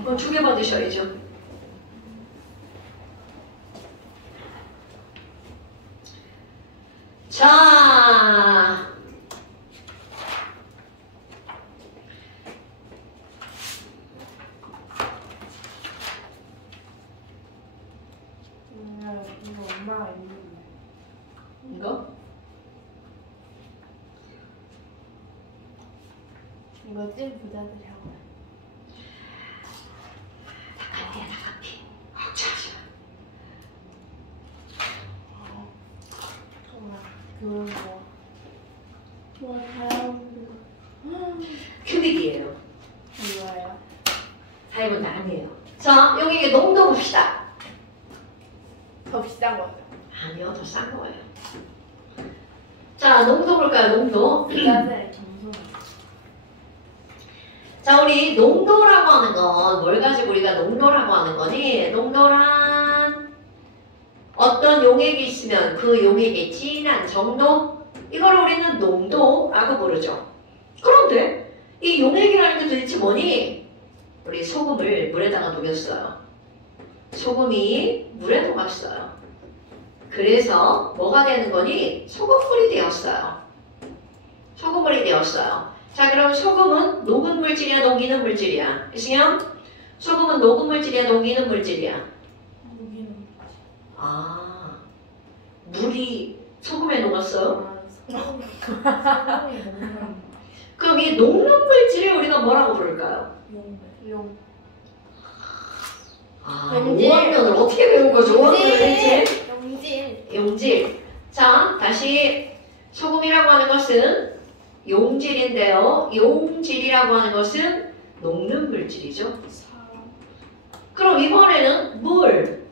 그럼 2개 받으셔야죠. 자, 이거 엄마가 있는데. 이거? 이거 찐 부자들이 하고. 다 카피야, 다 카피. 걱정하지 마. 정말 그런 거. 와, 다양한 거. 큐빅이에요. 이거예요? 사입은 아니에요. 자, 여기 이게 농도 봅시다. 더 비싼 거죠. 아니요, 더 싼 거예요. 자, 농도 볼까요, 농도? 부자들의 정성. 자, 우리 농도라고 하는 건 뭘 가지고 우리가 농도라고 하는 거니? 농도란 어떤 용액이 있으면 그 용액의 진한 정도? 이걸 우리는 농도라고 부르죠. 그런데 이 용액이라는 게 도대체 뭐니? 우리 소금을 물에다가 녹였어요. 소금이 물에 녹았어요. 그래서 뭐가 되는 거니? 소금물이 되었어요. 소금물이 되었어요. 자, 그럼 소금은 녹은 물질이야, 녹이는 물질이야? 이승현? 소금은 녹은 물질이야, 녹이는 물질이야? 여기는. 아, 물이 소금에 녹았어요? 사람이 먹는 그럼 이 녹는 물질을 우리가 뭐라고 부를까요? 용. 아, 용질. 5학년을 어떻게 배운 거죠? 5학년을 했지? 용질. 용질. 자, 다시 소금이라고 하는 것은 용질인데요. 용질이라고 하는 것은 녹는 물질이죠. 사람. 그럼 이번에는 물.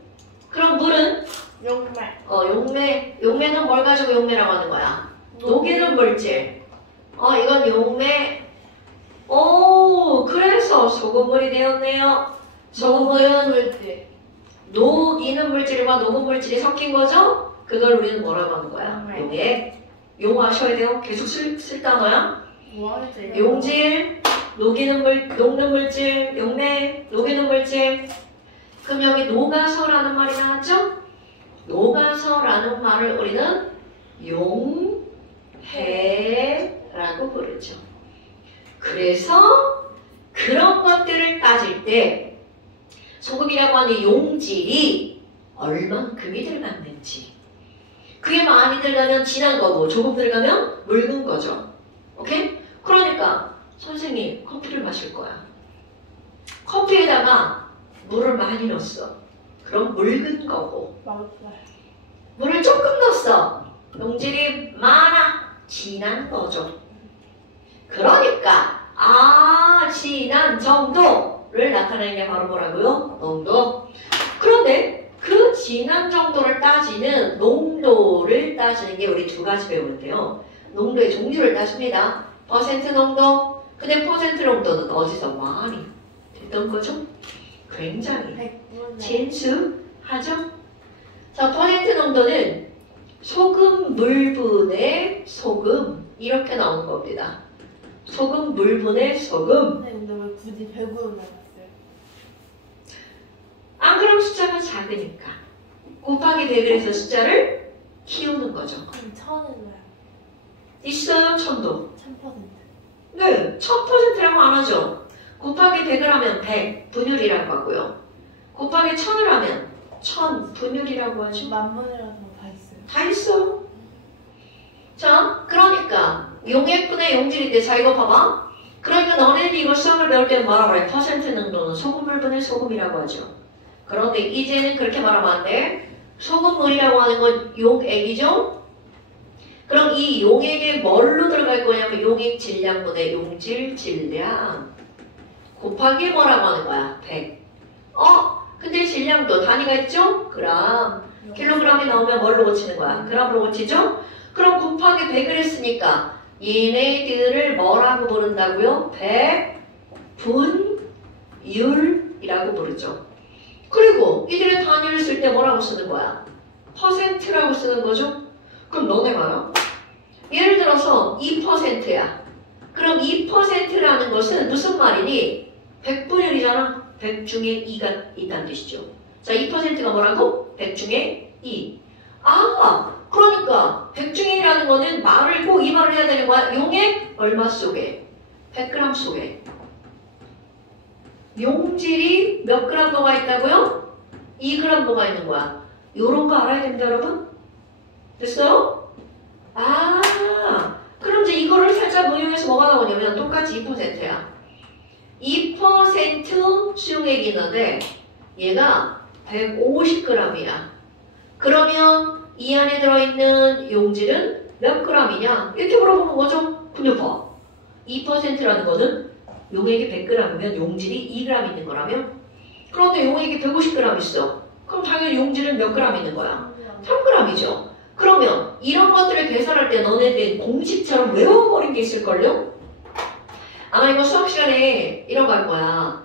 그럼 물은 용말. 용매. 용매는 뭘 가지고 용매라고 하는 거야? 녹이는 물질. 이건 용매. 오, 그래서 소금물이 되었네요. 소금물은 물질. 녹이는 물질과 녹은 물질이 섞인 거죠? 그걸 우리는 뭐라고 하는 거야? 용액. 용액. 용하셔야 돼요. 계속 쓸 단어야. 뭐하는지. 용질, 녹는 물질, 용매, 녹이는 물질. 그럼 여기 녹아서라는 말이 나왔죠? 녹아서라는 말을 우리는 용해라고 부르죠. 그래서 그런 것들을 따질 때 소금이라고 하는 용질이 얼만큼이 들어갔는지, 그게 많이 들어가면 진한 거고 조금 들어가면 묽은 거죠. 오케이? 그러니까 선생님 커피를 마실 거야. 커피에다가 물을 많이 넣었어. 그럼 묽은 거고, 맞아요. 물을 조금 넣었어. 용질이 많아. 진한 거죠. 그러니까 진한 정도를 나타내는 게 바로 뭐라고요? 농도. 그런데 그 진한 정도를 따지는 농도를 따지는 게 우리 2가지 배우는데요. 농도의 종류를 따집니다. 퍼센트 농도. 근데 퍼센트 농도는 어디서 많이 됐던 거죠? 굉장히 100분의 진수하죠? 자, 퍼센트 농도는 소금 물분의 소금 이렇게 나온 겁니다. 소금 물분의 소금. 근데 왜 굳이 100으로 나왔어요? 안 그럼 숫자가 작으니까 곱하기 100을 해서 숫자를 키우는 거죠. 그럼 1000은 왜요? 있어요, 1000도. 1000%. 네, 1000%라고 안 하죠. 곱하기 100을 하면 100 분율이라고 하고요. 곱하기 1000을 하면 1000 분율이라고 하죠. 만분이라서 다 있어요. 다 있어. 자, 그러니까 용액분의 용질인데, 자 이거 봐봐. 그러니까 너네들이 이거 수학을 배울 때는 뭐라고 해? 퍼센트 농도는 소금물분의 소금이라고 하죠. 그런데 이제는 그렇게 말하면 안 돼. 소금물이라고 하는 건 용액이죠? 그럼 이 용액에 뭘로 들어갈 거냐면 용액 질량분의 용질 질량 곱하기 뭐라고 하는 거야? 100. 근데 질량도 단위가 있죠? 그럼 킬로그램이 나오면 뭘로 고치는 거야? 그램으로 고치죠? 그럼 곱하기 100을 했으니까 얘네들을 뭐라고 부른다고요? 100분율이라고 부르죠. 그리고 이들의 단위를 쓸 때 뭐라고 쓰는 거야? 퍼센트라고 쓰는 거죠? 그럼 너네 봐라. 예를 들어서 2%야. 그럼 2%라는 것은 무슨 말이니? 100분율이잖아. 100 중에 2가 있다는 뜻이죠. 자, 2%가 뭐라고? 100 중에 2. 아, 그러니까 100 중에 1이라는 거는 말을 꼭 이 말을 해야 되는 거야. 용액 얼마 속에? 100g 속에. 용질이 몇 그램 뭐가 있다고요? 2g 뭐가 있는 거야. 요런 거 알아야 됩니다, 여러분. 됐어요? 아, 그럼 이제 이거를 살짝 응용해서 뭐가 나오냐면 똑같이 2%야. 2% 수용액이 있는데 얘가 150g이야. 그러면 이 안에 들어있는 용질은 몇 g이냐? 이렇게 물어보는 거죠. 근데 봐. 2%라는 거는 용액이 100g이면 용질이 2g 있는 거라면 그런데 용액이 150g 있어. 그럼 당연히 용질은 몇 g 있는 거야? 3g이죠. 그러면 이런 것들을 계산할 때 너네들 공식처럼 외워버린 게 있을걸요? 아마 이거 수학 시간에 이런 거 할 거야.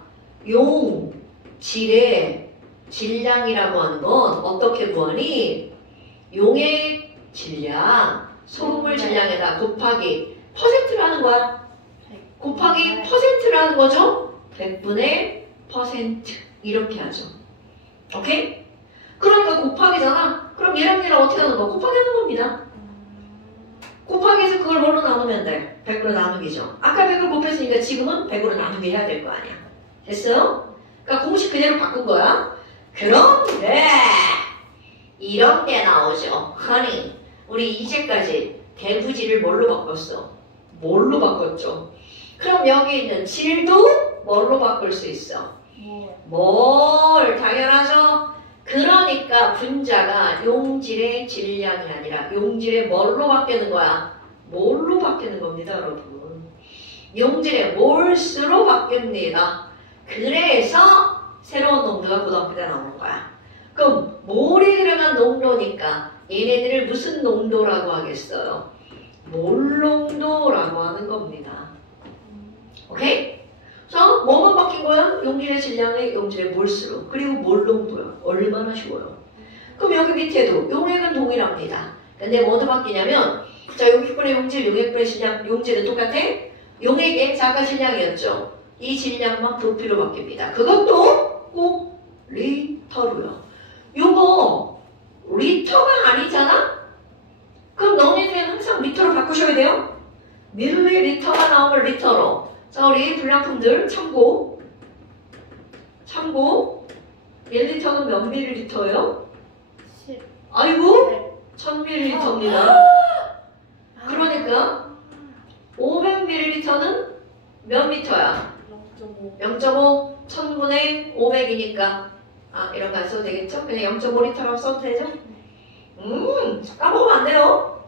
용질의 질량이라고 하는 건 어떻게 구하니? 용의 질량, 소금물 질량에다 곱하기 퍼센트라는 거야. 곱하기 퍼센트라는 거죠? 100분의 퍼센트 이렇게 하죠. 오케이? 그러니까 곱하기잖아. 그럼 얘랑 얘랑 어떻게 하는 거? 곱하기 하는 겁니다. 곱하기해서 그걸 뭐로 나누면 돼? 100으로 나누기죠. 아까 100을 곱했으니까 지금은 100으로 나누기 해야 될 거 아니야. 됐어요? 그러니까 공식 그대로 바꾼 거야. 그런데 이런 게 나오죠. 아니, 우리 이제까지 대부지를 뭘로 바꿨어? 뭘로 바꿨죠? 그럼 여기 있는 질도 뭘로 바꿀 수 있어? 뭘? 당연하죠. 그러니까 분자가 용질의 질량이 아니라 용질의 뭘로 바뀌는 거야? 몰로 바뀌는 겁니다, 여러분. 용질의 몰수로 바뀝니다. 그래서 새로운 농도가 고등학교 때 나오는 거야. 그럼 몰이 들어간 농도니까 얘네들을 무슨 농도라고 하겠어요? 몰농도라고 하는 겁니다. 오케이? 자, 뭐만 바뀐 거야? 용질의 질량의 용질의 몰수로. 그리고 몰농도야. 얼마나 쉬워요. 그럼 여기 밑에도 용액은 동일합니다. 근데 뭐도 바뀌냐면 자, 용액분의 용질, 용액분의 질량, 용질은 똑같아? 용액의 자가 질량이었죠. 이 질량만 부피로 바뀝니다. 그것도 꼭 리터로요. 요거 리터가 아니잖아? 그럼 너네들은 항상 리터로 바꾸셔야 돼요. 밀리리터가 나오면 리터로. 자, 우리 불량품들 참고. 1리터는 몇 밀리리터예요? 10. 아이고, 1000밀리리터입니다. 그러니까 500밀리리터는 몇 리터야? 0.5. 1000분의 500이니까 이런 거 안 써도 되겠죠? 그냥 0.5리터라고 써도 되죠? 까먹으면 안 돼요.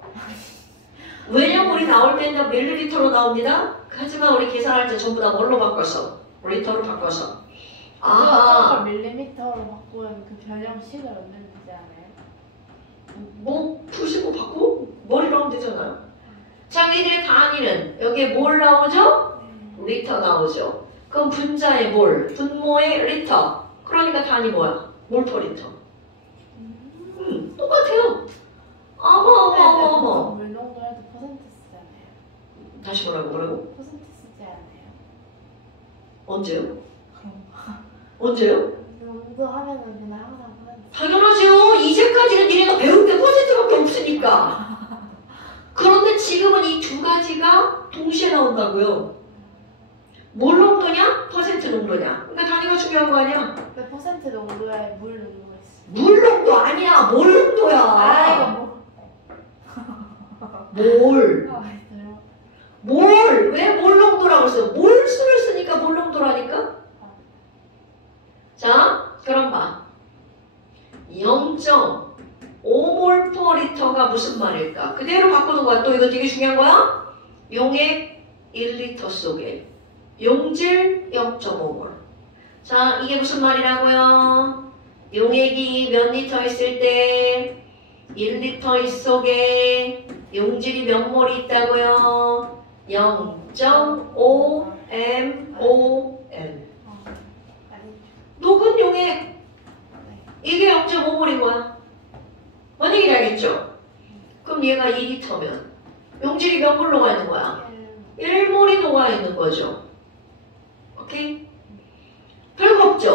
왜냐면 우리 나올 때는 밀리리터로 나옵니다. 하지만 우리 계산할 때 전부 다 뭘로 바꿔서? 리터로 바꿔서. 아, 밀리미터로 바꾸면 그 변형식을 얻는 되지 않아요? 뭐 푸시고 바꾸고 머리로 하면 되잖아요. 자기들의 단위는 여기에 뭘 나오죠? 리터 나오죠. 그럼 분자의 몰, 분모의 리터. 그러니까 단위 뭐야? 몰 퍼 리터. 똑같아요. 어머. 물농도 해도 퍼센트 쓰잖아요. 다시 뭐라고? 퍼센트 쓰지 않아요? 언제요? 그럼 언제요? 농도 하면은 그냥 항상 퍼센트. 당연하죠. 이제까지는 니네가 배울 게 퍼센트밖에 없으니까. 그런데 지금은 이 두 가지가 동시에 나온다고요. 몰 농도냐? 퍼센트 농도냐? 그러니까 단위가 중요한 거 아니야? 몇 퍼센트 농도에 물 농도가 있어? 물 농도 아니야. 몰 농도야. 몰. 있어요. 몰. 왜 몰 농도라고 써? 몰수를 쓰니까 몰 농도라니까? 자, 그럼 봐. 0.5몰 퍼 리터가 무슨 말일까? 그대로 바꾸는 거야. 또 이거 되게 중요한 거야. 용액 1리터 속에 용질 0.5몰. 자, 이게 무슨 말이라고요? 용액이 몇 리터 있을 때 1리터 속에 용질이 몇 몰이 있다고요? 0.5mol. 녹은 용액. 이게 0.5몰인 거야. 뭔 얘기를 하겠죠? 그럼 얘가 2리터면 용질이 몇 몰 녹아 있는 거야? 1몰이 녹아 있는 거죠. 오케이? 별거 없죠?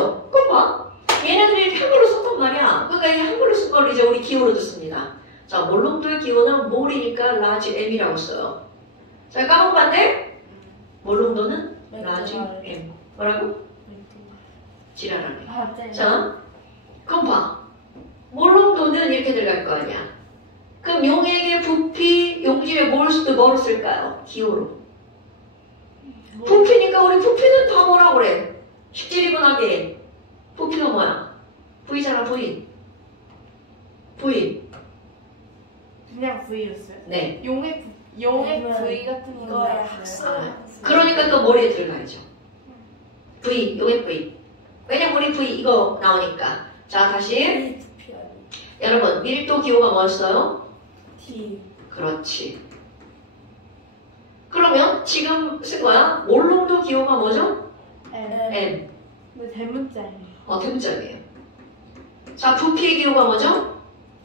몰롱도의 기호는 몰이니까 라지 M이라고 써요. 자, 까먹으면 안 돼? 몰롱도는 라지 M. 뭐라고? 지랄하네. 아, 네. 자, 그럼 봐. 몰롱도는 이렇게 들어갈 거 아니야. 그럼 용액의 부피, 용질의 몰수도 뭐로 쓸까요? 기호로. 부피니까 우리 부피는 다 뭐라 그래? 식질이분하게. 부피가 뭐야? V잖아, V. V. 그냥 V였어요? 네. 용액 V 같은 이거에 거였어요. 학습. 그러니까 또 머리에 들어가야죠. V, 용액 V. 왜냐면 우리 V 이거 나오니까. 자, 다시. 부피 아니. 여러분, 밀도 기호가 뭐였어요? T. 그렇지. 그러면 지금 쓴 거야? 몰롱도 기호가 뭐죠? M. M. 근데 대문자예요. 대문자이에요. 자, 부피의 기호가 뭐죠?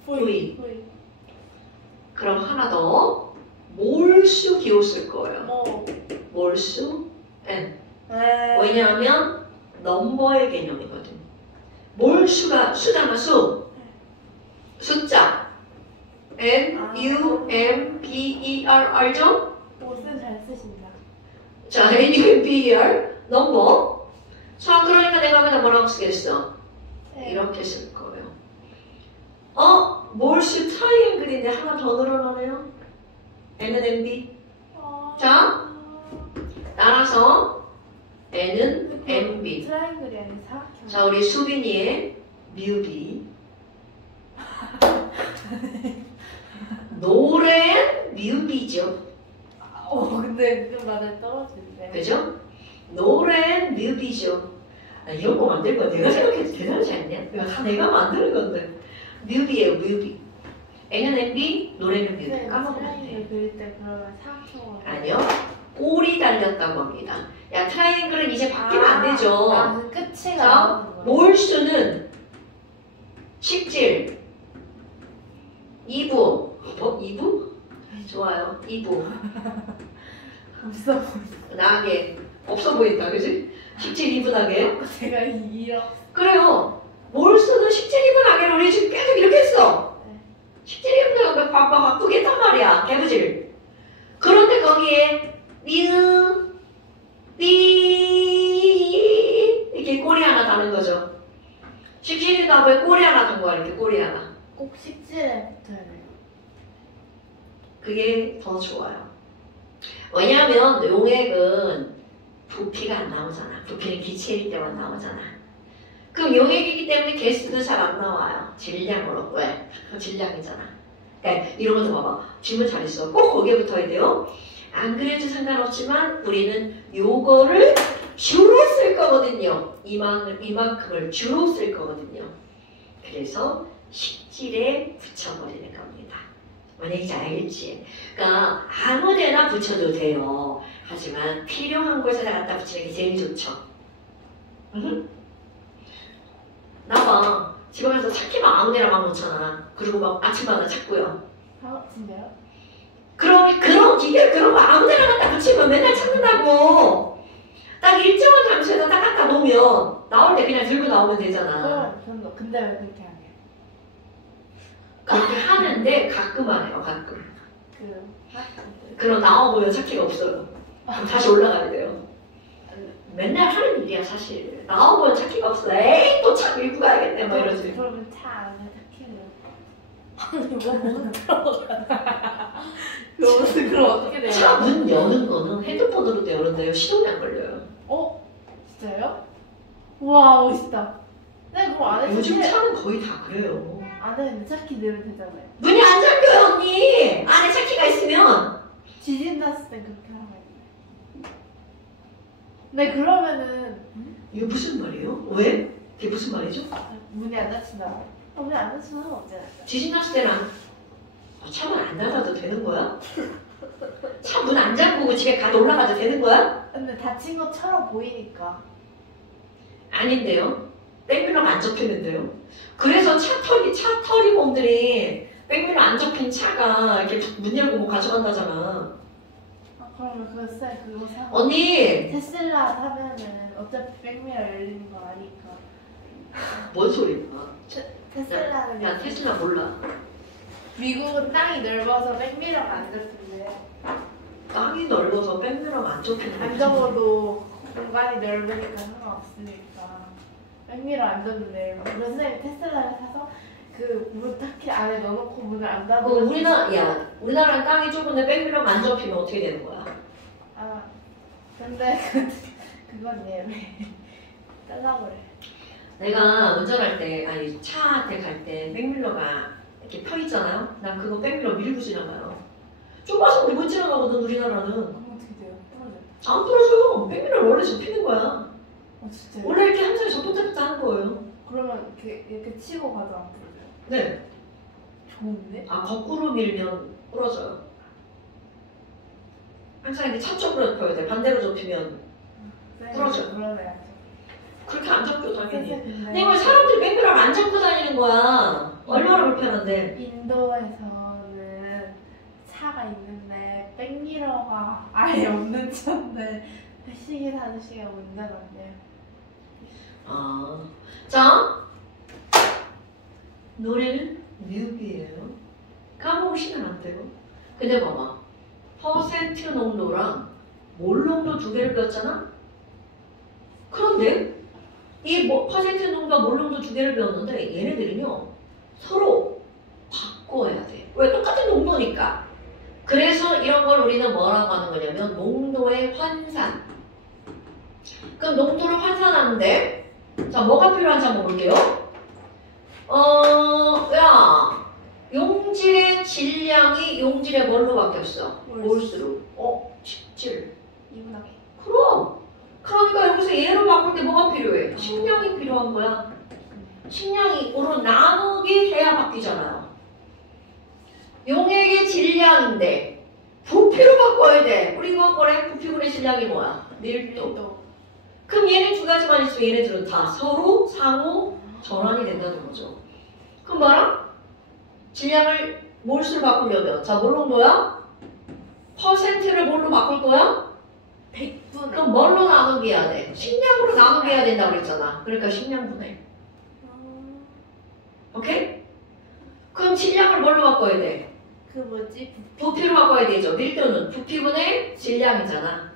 V. V. 그럼 하나 더. 몰수 기호 쓸 거예요. 뭐. 몰수 M. 에. 왜냐하면 넘버의 개념이거든. 몰수가 수잖아, 수. 숫자. N, U, M, B, E, R, 알죠? 옷은 잘 쓰신다. 자, N, U, M, B, E, R, 넘버. 자, 그러니까 내가 맨날 뭐라고 쓰겠어? 이렇게 쓸 거예요. 몰수 트라이앵글인데 하나 더 늘어나네요. N은 MB. 자, 따라서 N은 MB. 트라이앵글이 아닌 사각형. 자, 우리 수빈이의 뮤비. 노래는 뮤비죠. 근데 좀 맞아 떨어지는데. 그죠? 노래는 뮤비죠. 이런 거 만들 거 내가 생각해도 대단하지 않냐? 이거 다 내가 만드는 건데. 뮤비예요, 뮤비. N은 MB, 노래는 뮤비. 네, 까먹으면 안 돼. 트라이앵글 그릴 때 그러면 사각형으로. 아니요. 꼴이 달렸다고 합니다. 야, 트라이앵글은 이제 바뀌면 안 되죠. 그 끝이 자, 나오는 거예요. 몰수는 식질 2부. 2부? 좋아요. 2부. 없어 보이죠. 나게 없어 보인다, 그지? 식질 2부 나게. 제가 이런. 그래요. 몰수는 식질 2부 나게를 우리 지금 계속 이렇게 했어. 네. 식질 2부 나게 바쁘게 했단 말이야. 개부질. 그런데 거기에 미으, 삐 이렇게 꼬리 하나 다는 거죠. 식질 2부 나게 꼬리 하나 단 거야. 이렇게 꼬리 하나. 꼭 식질에 붙어야 돼요. 그게 더 좋아요. 왜냐하면 용액은 부피가 안 나오잖아. 부피는 기체일 때만 나오잖아. 그럼 용액이기 때문에 개수도 잘 안 나와요. 질량으로. 왜? 질량이잖아. 그러니까 이런 것도 봐봐. 질문 잘했어. 꼭 거기에 붙어야 돼요. 안 그래도 상관없지만 우리는 요거를 주로 쓸 거거든요. 이만큼을 주로 쓸 거거든요. 그래서 식질에 붙여버리는 겁니다. 뭔 얘기인지 알겠지? 그러니까 아무 데나 붙여도 돼요. 하지만 필요한 곳에다 갖다 붙이는 게 제일 좋죠. 나봐. 집에 가서 찾기만 아무 데나 막 놓잖아. 그리고 막 아침마다 찾고요. 다 같은데요? 그럼 그런 거 아무 데나 갖다 붙이면 맨날 찾는다고. 딱 일정한 장소에다 딱 갖다 놓으면 나올 때 그냥 들고 나오면 되잖아. 근데 왜 그렇게 안 해요? 그렇게 하는데 가끔 안 해요. 가끔. 그 그럼 나와보면 찾기가 없어요. 그럼 다시 올라가야 돼요. 맨날 하는 일이야 사실. 나와보면 찾기가 없어. 에이 또 차 밀고 가야겠네 뭐 이러지. 그러면 차 안에 타키는 뭐 그럼 어떻게 돼요? 차 문 여는 거는 핸드폰으로도 열는데요. 시동이 안 걸려요. 진짜요? 우와 멋있다. 네 그럼 안에 요즘 차는 거의 다 그래요. 안에 차키 넣으면 되잖아요. 문이 안 잠겨요 언니. 안에 차 키가 있으면. 지진 났을 때 그렇게 하는 거예요. 네 그러면은 이거 무슨 말이에요? 왜? 그게 무슨 말이죠? 문이 안 닫힌다고? 문이 안 닫히면 상관없잖아요. 지진 났을 때는 차문 안 닫아도 되는 거야? 차 문 안 잠그고 집에 가도 올라가도 되는 거야? 근데 닫힌 것처럼 보이니까. 아닌데요. 백미러가 안 접혔는데요. 그래서 차터리 놈들이 백미러 안 접힌 차가 이렇게 문 열고 뭐 가져간다잖아. 그러면 그거 사. 언니 테슬라 타면은 어차피 백미러 열리는 거 아니까. 뭔 소리야? 테슬라는 야 테슬라 몰라. 미국은 땅이 넓어서 백미러가 안 잡힌대. 땅이 넓어서 백미러가 안 접히는 안 거지. 접어도 공간이 넓으니까 상관없으니까 백미러 안 접는데 우리 선생님이 테슬라를 사서 그 문탁기 안에 넣어놓고 문을 안 닫으면 우리나라는 땅이 좁은데 백미러가 안 접히면 어떻게 되는 거야? 아 근데 그건 예매 달라고 그래. 내가 운전할 때, 아니 차한테 갈 때 백밀러가 이렇게 펴 있잖아요. 난 그거 백밀러 밀고 지나가요. 좁아서 우리 못 지나가거든 우리나라는. 그럼 어떻게 돼요? 떨어져. 안 부러져요. 백밀러 원래 접히는 거야. 진짜요? 원래 이렇게 항상 접붙잡붙 하는 거예요. 그러면 이렇게 치고 가도 안 부러져요? 네. 좋은데? 아 거꾸로 밀면 부러져요. 항상 이렇게 차쪽으로 접혀야 돼. 반대로 접히면 부러져요. 그러네요. 그렇게 안 접혀 당연히. 근데 근데 이거 사람들이 백밀러를 안 접고 다니는 거야. 얼마나 불편한데. 인도에서는 차가 있는데 백미러가 아예 없는 차인데 택시기사 아저씨가 운전한대요. 아, 자 노래는 미국이에요. 까먹으시면 안 돼요. 근데 봐봐, 퍼센트 농도랑 몰 농도 두 개를 배웠잖아. 그런데 이 퍼센트 농도와 몰 농도 두 개를 배웠는데 얘네들은요 서로 바꿔야 돼. 왜? 똑같은 농도니까. 그래서 이런 걸 우리는 뭐라고 하는 거냐면 농도의 환산. 그럼 농도를 환산하는데 자 뭐가 필요한지 한번 볼게요. 용질의 질량이 용질의 뭘로 바뀌었어? 몰수로. 17. 2분하게. 그럼. 그러니까 여기서 얘로 바꿀 때 뭐가 필요해? 식량이 필요한 거야. 식량이 으로 나누기 해야 바뀌잖아요. 용액의 질량인데 부피로 바꿔야 돼. 우리 이거 뭐래? 부피분의 질량이 뭐야? 밀도. 그럼 얘네 두 가지만 있으면 얘네들은 다 서로 상호 전환이 된다는 거죠. 그럼 뭐라? 질량을 몰수로 바꾸려면 자, 몰 농도야? 퍼센트를 뭘로 바꿀 거야? 100분. 그럼 뭘로 나누기 해야 돼? 식량으로 나누기 해야 된다고 그랬잖아. 그러니까 식량분해. 오케이? 그럼 질량을 뭘로 바꿔야 돼? 그 뭐지? 부피로 바꿔야 되죠. 밀도는 부피분의 질량이잖아.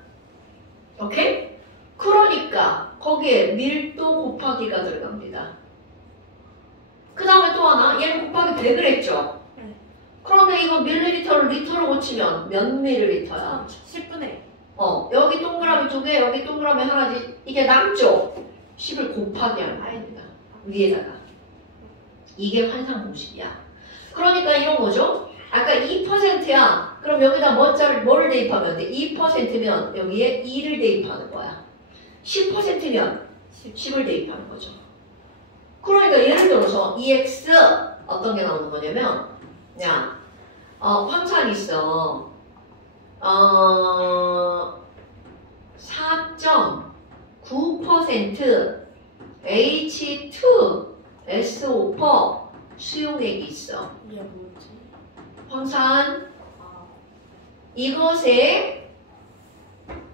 오케이? 그러니까 거기에 밀도 곱하기가 들어갑니다. 그 다음에 또 하나, 얘는 곱하기 100을 했죠. 그런데 이거 밀리리터를 리터로 고치면 몇 밀리리터야? 10분의 여기 동그라미 두 개, 여기 동그라미 하나지. 이게 남죠? 10을 곱하기 하는 겁니다. 위에다가. 이게 환산 공식이야. 그러니까 이런 거죠. 아까 2%야. 그럼 여기다 뭐를 대입하면 돼? 2%면 여기에 2를 대입하는 거야. 10%면 10을 대입하는 거죠. 그러니까 예를 들어서 EX 어떤 게 나오는 거냐면 황산이 있어. 4.9% H2SO4 수용액이 있어. 이게 뭐지? 황산 이것의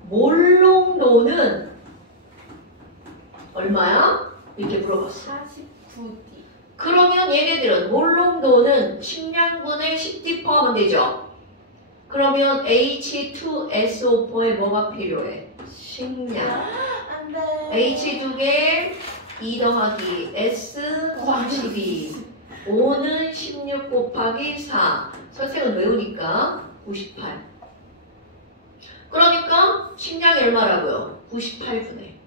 몰 농도는 얼마야? 이렇게 물어봤어. 49D. 그러면 얘네들은 몰 농도는 식량분의 10D 포함하면 되죠. 그러면 H2SO4에 뭐가 필요해? 식량. 안 돼. H 2개 2 더하기 S 32 5는 16 곱하기 4 선생은 외우니까 98. 그러니까 식량이 얼마라고요? 98분의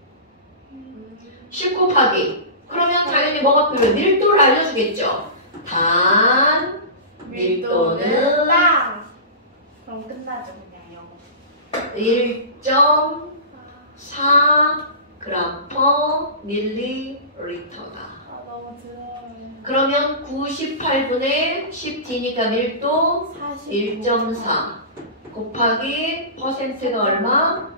10 곱하기 그러면 당연히 뭐가 필요해? 밀도를 알려주겠죠. 단 밀도는 땅. 그럼 끝나죠 그냥 영어. 1.4 그램 퍼 밀리리터다. 너무 더러워요. 그러면 98분의 10D니까 밀도 1.4 곱하기 퍼센트가 얼마?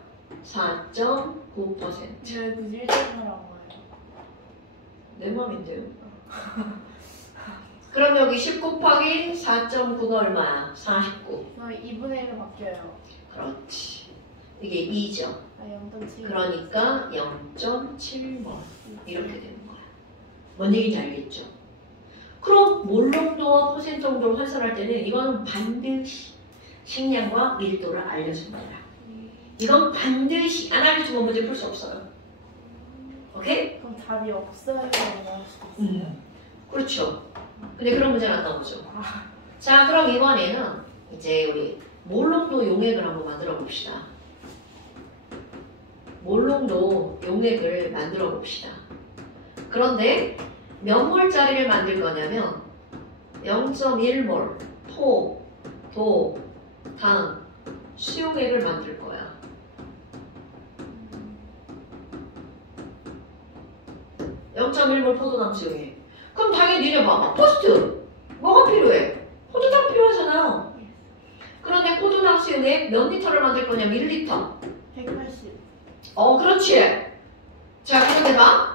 4.9%. 왜 굳이 1.4라고 해요? 내 맘인데요. 그럼 여기 10 곱하기 4.9가 얼마야? 49. 2분의 1로 바뀌어요. 그렇지. 이게 2죠. 0.7. 그러니까 0.7몰 이렇게 되는 거야. 뭔 얘기인지 알겠죠? 그럼 몰농도와 퍼센트 정도를 환산할 때는 이거는 반드시 식량과 밀도를 알려줍니다. 이건 반드시 안 알려주면 문제 풀 수 없어요. 오케이? 그럼 답이 없어요? 나올 수도 있어요? 그렇죠. 근데 그런 문제는 안 나오죠. 자, 그럼 이번에는 이제 우리 몰농도 용액을 한번 만들어 봅시다. 몰농도 용액을 만들어 봅시다. 그런데 몇 몰짜리를 만들 거냐면 0.1몰 포, 도, 당, 수용액을 만들 거야. 0.1몰 포도당 수용액. 그럼 당연히 니네 봐봐. 토스트 뭐가 필요해? 포도당 필요하잖아요. 그런데 포도당 수용액 몇 리터를 만들 거냐면 1리터. 180. 그렇지. 자, 그런데 봐.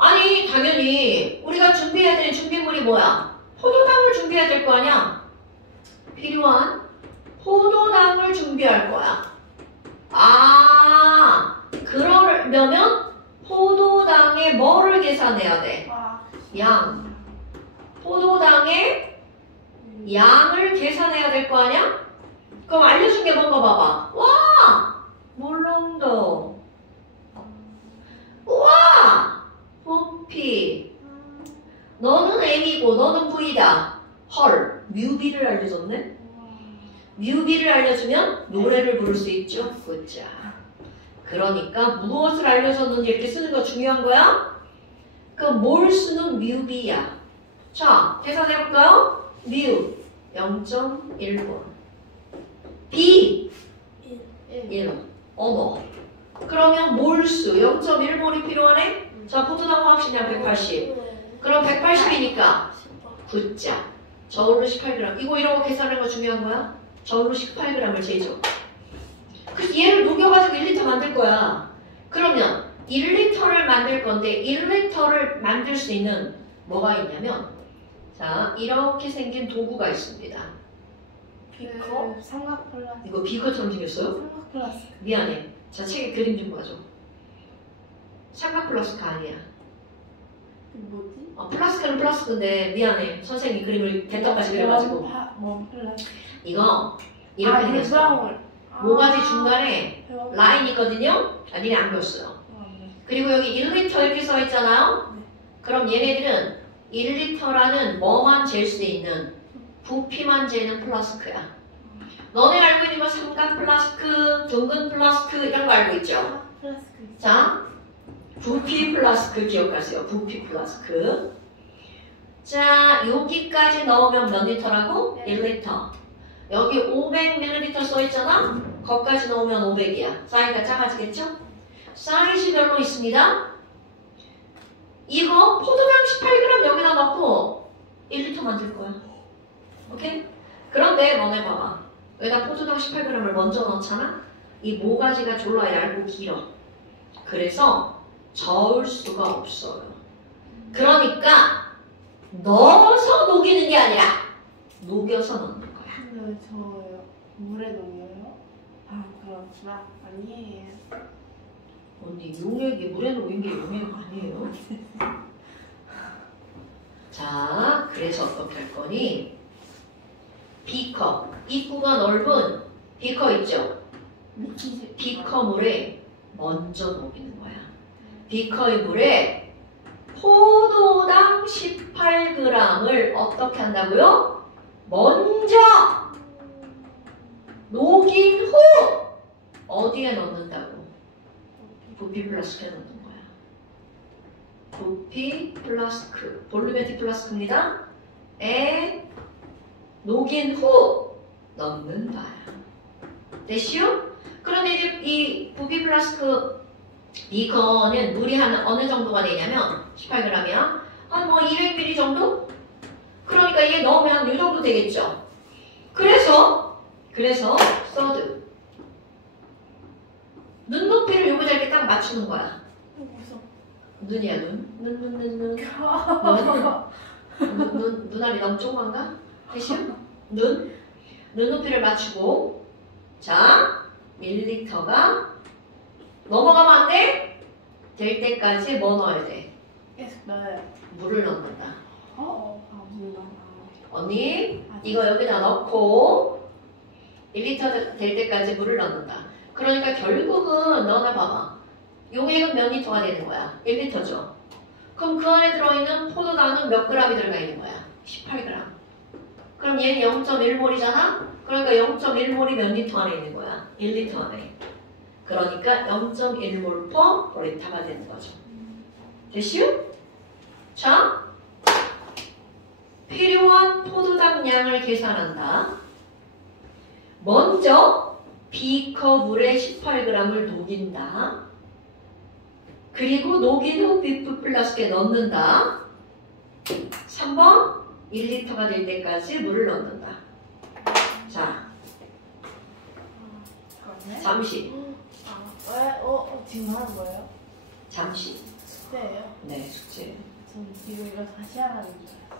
아니, 당연히 우리가 준비해야 되는 준비물이 뭐야? 포도당을 준비해야 될 거 아니야? 필요한 포도당을 준비할 거야. 그러려면 포도당의 뭐를 계산해야 돼? 양. 포도당의 양을 계산해야 될 거 아니야? 그럼 알려준 게 뭔가 봐봐. 와! 몰롱도. 우와! 부피. 너는 M이고 너는 V다. 헐, 뮤비를 알려줬네? 뮤비를 알려주면 노래를 부를 수 있죠? 굿자. 그러니까 무엇을 알려줬는지 이렇게 쓰는 거 중요한 거야? 그럼 몰수는 뮤비야. 자, 계산해볼까요? 뮤 0.1번. B 1. 어머. 그러면 몰수 0.1몰이 필요하네? 자, 포도당 화학식량 180. 그럼 180이니까 9자. 저울로 18g. 이런 거 계산하는 거 중요한 거야? 저울로 18g을 재줘. 그래서 얘를 녹여가지고 1리터 만들 거야. 그러면 1리터를 만들 건데 1리터를 만들 수 있는 뭐가 있냐면 자, 이렇게 생긴 도구가 있습니다. 비커? 삼각 플라스. 이거 비커처럼 생겼어요? 삼각 플라스. 미안해. 자, 책에 그림 좀 봐줘. 삼각 플라스크가 아니야. 뭐지? 플라스크는 플라스크인데 미안해. 선생님이 그림을 대떡까지 그려가지고 원 플라스. 이거 이렇게 생겼어. 모가지 중간에 라인 있거든요? 니네 안 배웠어요. 그리고 여기 1리터 이렇게 써 있잖아요? 네. 그럼 얘네들은 1리터라는 뭐만 잴 수 있는 부피만 재는 플라스크야. 너네 알고 있는 거 삼각 플라스크, 둥근 플라스크 이런 거 알고 있죠? 플라스크. 자, 부피 플라스크 기억하세요. 부피 플라스크. 자, 여기까지 넣으면 몇 리터라고? 1리터. 여기 500ml 써 있잖아? 거기까지 넣으면 500이야. 사이즈가 작아지겠죠? 사이즈별로 있습니다. 이거 포도당 18g 여기다 넣고 1리터 만들 거야. 오케이? 그런데 너네 봐봐. 여기다 포도당 18g을 먼저 넣잖아? 이 모가지가 졸라 얇고 길어. 그래서 저을 수가 없어요. 그러니까 넣어서 녹이는 게 아니라 녹여서 넣는 거야. 근데 왜 저요? 물에 녹여요? 그렇구나. 아니에요. 언니, 용액이 물에 녹인 게 용액 아니에요? 자, 그래서 어떻게 할 거니? 비커, 입구가 넓은 비커 있죠? 비커 물에 먼저 녹이는 거야. 비커의 물에 포도당 18g을 어떻게 한다고요? 먼저 녹인 후 어디에 넣는다고? 부피 플라스크에 넣는 거야. 부피 플라스크, 볼루메틱 플라스크입니다. 에 녹인 후 넣는다. 됐시요? 그런데 이제 이 부피 플라스크 비커는 물이 한 어느 정도가 되냐면 18g이야. 한 뭐 200ml 정도? 그러니까 이게 넣으면 이 정도 되겠죠. 그래서 서드 눈높이를 요거 이렇게 딱 맞추는 거야. 무서워. 눈이야 눈. 눈알이 너무 조그만가? 대신 눈높이를 맞추고 자 1리터가 넘어가면 안 돼? 될 때까지 뭐 넣어야 돼? 계속 넣어요. 물을 넣는다. 물만. 언니 이거 여기다 넣고 1리터 될 때까지 물을 넣는다. 그러니까 결국은 너네 봐봐. 용액은 몇 리터가 되는 거야? 1리터죠. 그럼 그 안에 들어있는 포도당은 몇 g이 들어가 있는 거야? 18g. 그럼 얘는 0.1몰이잖아? 그러니까 0.1몰이 몇 리터 안에 있는 거야? 1리터 안에. 그러니까 0.1몰 per 리터가 되는 거죠. 됐슈? 자, 필요한 포도당 양을 계산한다. 먼저 비커 물에 18g을 녹인다. 그리고 녹인 후 비프 플라스크에 넣는다. 3번 1리터가 될 때까지 물을 넣는다. 자, 잠시. 왜? 지금 하는 거예요? 잠시. 숙제예요? 네, 숙제. 전 지금 이거 다시 하는 줄 알았어요.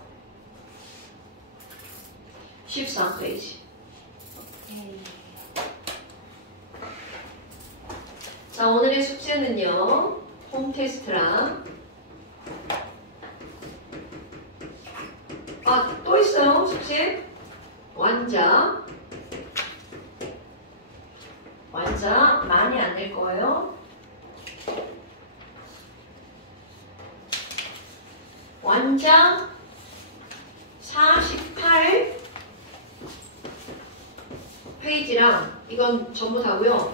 13페이지. 오케이. 자, 오늘의 숙제는요. 홈 테스트랑 또 있어요. 숙제. 완자 많이 안 낼 거예요. 완자 48 페이지랑 이건 전부 다고요.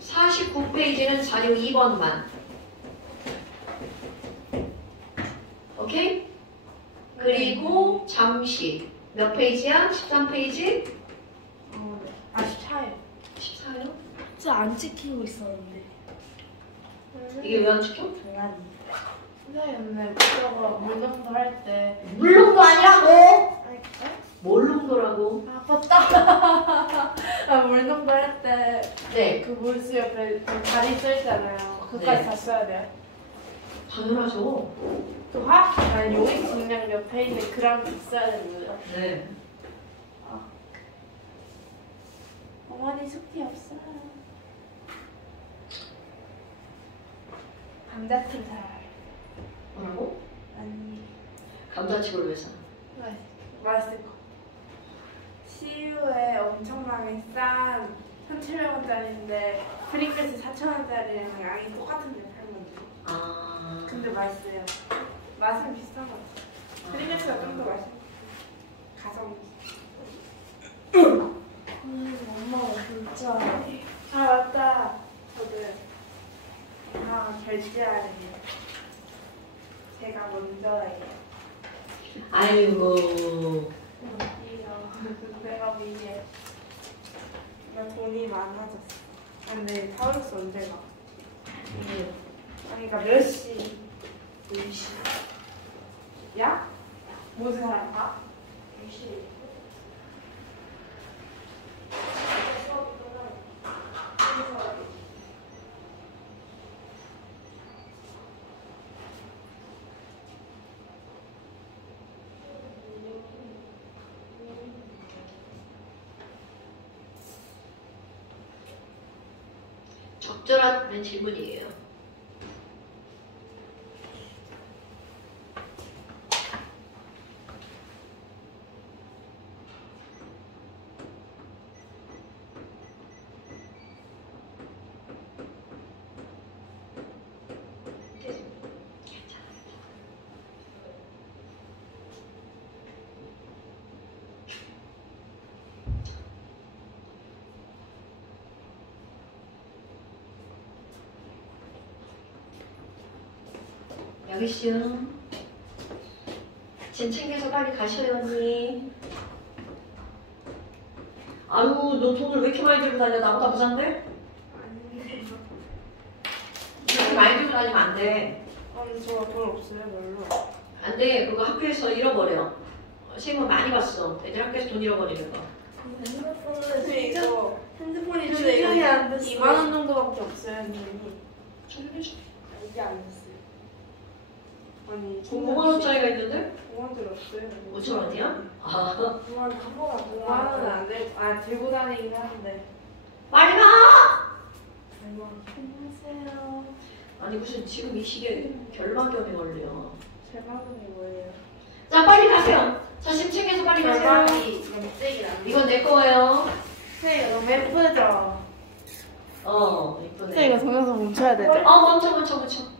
49페이지는 자료 2번만. 오케이? 그리고 잠시 몇 페이지야? 13페이지? 네. 14요. 14요? 저 안 찍히고 있었는데. 이게 왜 안 찍혀? 동안이. 선생님, 근데 저거 물정도 할 때. 물렁도 아니라고! 아니, 뭘렁도라고? 아, 맞다. 나 물정도 할 때 네, 그 물수 옆에 그 다리 써있잖아요. 그거까지 네. 다 써야 돼요. 당연하죠. 그 아니, 용액 증량 옆에 있는 그람 써야 되는 거죠. 네. 어머니 숙제 없어요. 감자튀김 잘 알아요. 뭐라고? 아니, 감자칩을 왜 사? 맛있을 거. CU에 엄청나게 싼 1,700원짜리인데 프링글스 4,000원짜리랑 양이 똑같은데 팔거든요. 아. 근데 맛있어요. 맛은 비슷한 것 같아요. 프링글스가 좀 더 맛있어요. 가성비. 엄마가 진짜. 아 맞다. 저도 결제하래요. 제가 먼저예요. 아이고. 내가 미래. 나 돈이 많아졌어. 근데 타우르스 언제 가? 아니 그러니까 몇 시? 10시. 야? 모든 사람 가? 10시. 적절한 질문이에요. 여기 슝. 짐 챙겨서 빨리 가셔요, 언니. 아유, 너 돈을 왜 이렇게 많이 들고 다녀? 나보다 부잔데? 이렇게 많이 들고 다니면 안 돼. 아니 저 돈 없어요 별로. 안 돼. 그거 학교에서 잃어버려. 시험을 많이 봤어. 애들 학교에서 돈 잃어버리는 거. 근데 이거 핸드폰이 충전이 안 됐어. 2만 2만 원 정도밖에 없어요 선생님. 충전해줘. 이게 안 됐어요. 아니 5만원짜리가 있는데? 5만 원 없어요. 5천원이야? 아, 5만 원 한번 5만 원은 안 돼. 아 들고 다니긴 하는데. 빨리 가! 안녕하세요. 아니, 무슨 지금 이 시기에 결막염이 걸려. 제 마음이 뭐예요? 자, 자, 빨리 가세요. 자, 짐 챙겨서 빨리 가세요. 절반이 염색이라. 이건 내 거예요. 선생님 너무 예쁘죠? 이쁘네. 선생님 이거 동영상 멈춰야 되죠? 멈춰.